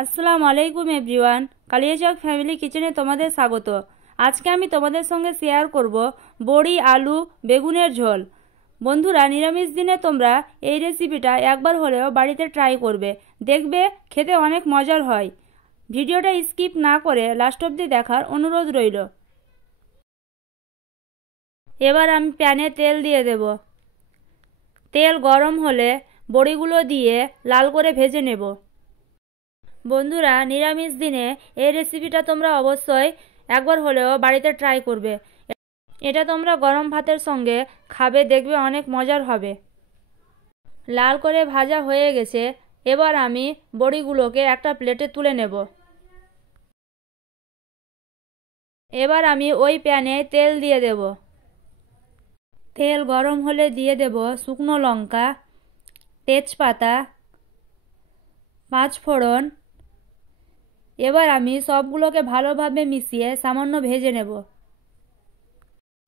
আসসালামু আলাইকুম everyone, Kaliachak family কিচেনে তোমাদের স্বাগত। আজকে আমি তোমাদের সঙ্গে শেয়ার করব বড়ি, আলু, বেগুনের ঝোল। বন্ধুরা, নিরামিষ দিনে তোমরা এই রেসিপিটা একবার হলেও বাড়িতে ট্রাই করবে, দেখবে খেতে অনেক মজার হয়। ভিডিওটা স্কিপ না করে লাস্ট অবধি দেখার অনুরোধ রইল। এবার আমি প্যানে তেল দিয়ে দেব। তেল গরম হলে বড়িগুলো দিয়ে লাল করে ভেজে নেব। বন্ধুরা, নিরামিষ দিনে এই রেসিপিটা তোমরা অবশ্যই একবার হলেও বাড়িতে ট্রাই করবে। এটা তোমরা গরম ভাতের সঙ্গে খাবে, দেখবে অনেক মজার হবে। লাল করে ভাজা হয়ে গেছে, এবার আমি বড়িগুলোকে একটা প্লেটে তুলে নেব। এবার আমি ওই প্যানে তেল দিয়ে দেব। তেল গরম হলে দিয়ে দেব শুকনো লঙ্কা, তেজপাতা, পাঁচফোড়ন। এবার আমি সবগুলোকে ভালোভাবে মিশিয়ে সামান্য ভেজে নেব।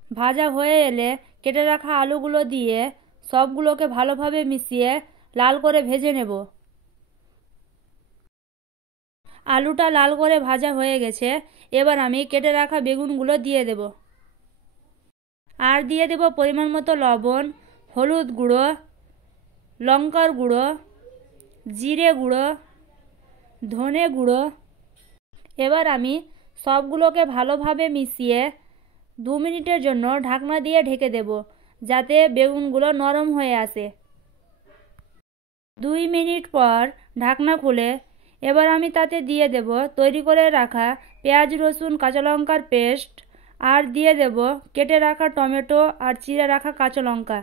ভাজা হয়ে এলে কেটে রাখা আলুগুলো দিয়ে সবগুলোকে ভালোভাবে মিশিয়ে লাল করে ভেজে নেব। আলুটা লাল করে ভাজা হয়ে গেছে, এবার আমি কেটে রাখা বেগুনগুলো দিয়ে দেব। আর দিয়ে দেব পরিমাণ মতো লবণ, হলুদ গুঁড়ো, লঙ্কার গুঁড়ো, জিরে গুঁড়ো, ধনে গুঁড়ো। এবার আমি সবগুলোকে ভালোভাবে মিশিয়ে 2 মিনিটের জন্য ঢাকনা দিয়ে ঢেকে দেব, যাতে বেগুনগুলো নরম হয়ে আসে। 2 মিনিট পর ঢাকনা খুলে এবার আমি তাতে দিয়ে দেব তৈরি করে রাখা পেঁয়াজ, রসুন, কাঁচা লঙ্কার পেস্ট, আর দিয়ে দেব কেটে রাখা টমেটো আর চিড়ে রাখা কাঁচা লঙ্কা।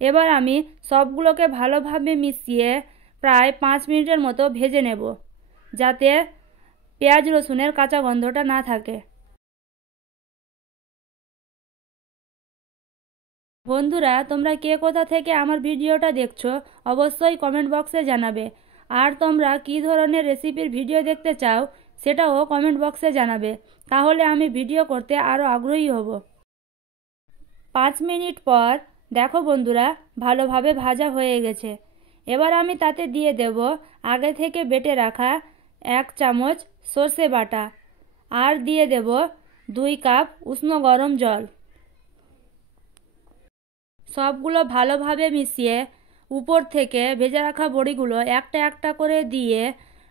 এবার আমি সবগুলোকে ভালোভাবে মিশিয়ে প্রায় 5 মিনিটের মতো ভেজে নেব, যাতে পেঁয়াজ রসুনের কাঁচা গন্ধটা না থাকে। বন্ধুরা, তোমরা কে কোথা থেকে আমার ভিডিওটা দেখছো অবশ্যই কমেন্ট বক্সে জানাবে। আর তোমরা কী ধরনের রেসিপির ভিডিও দেখতে চাও সেটাও কমেন্ট বক্সে জানাবে, তাহলে আমি ভিডিও করতে আরও আগ্রহী হব। 5 মিনিট পর দেখো বন্ধুরা, ভালোভাবে ভাজা হয়ে গেছে। এবার আমি তাতে দিয়ে দেব আগে থেকে বেটে রাখা 1 চামচ সর্ষে বাটা, আর দিয়ে দেব 2 কাপ উষ্ণ গরম জল। সবগুলো ভালোভাবে মিশিয়ে উপর থেকে ভেজে রাখা বড়িগুলো একটা একটা করে দিয়ে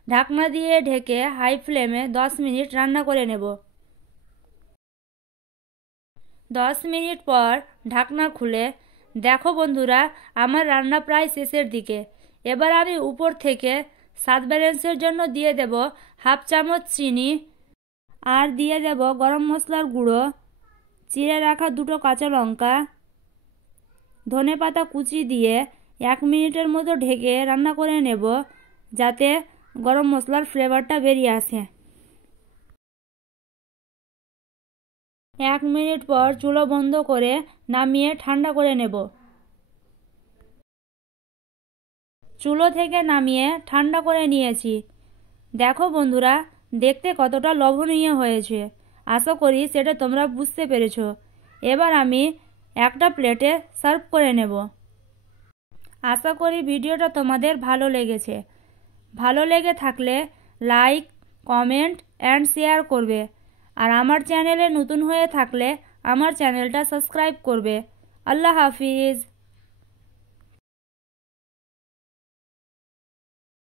ঢাকনা দিয়ে ঢেকে হাই ফ্লেমে 10 মিনিট রান্না করে নেব। 10 মিনিট পর ঢাকনা খুলে দেখো বন্ধুরা, আমার রান্না প্রায় শেষের দিকে। এবার আমি উপর থেকে স্বাদ ব্যালেন্সের জন্য দিয়ে দেব 1/2 চামচ চিনি, আর দিয়ে দেব গরম মশলার গুঁড়ো, চিড়ে রাখা 2টো কাঁচা লঙ্কা, ধনেপাতা কুচি দিয়ে 1 মিনিটের মতো ঢেকে রান্না করে নেব, যাতে গরম মশলার ফ্লেভারটা বেরিয়ে আসে। 1 মিনিট পর চুলো বন্ধ করে নামিয়ে ঠান্ডা করে নেব। চুলো থেকে নামিয়ে ঠান্ডা করে নিয়েছি। দেখো বন্ধুরা, দেখতে কতটা লোভনীয় হয়েছে। আশা করি সেটা তোমরা বুঝতে পেরেছো। এবার আমি একটা প্লেটে সার্ভ করে নেব। আশা করি ভিডিওটা তোমাদের ভালো লেগেছে। ভালো লেগে থাকলে লাইক, কমেন্ট অ্যান্ড শেয়ার করবে। আর আমার চ্যানেলে নতুন হয়ে থাকলে আমার চ্যানেলটা সাবস্ক্রাইব করবে। আল্লাহ হাফিজ।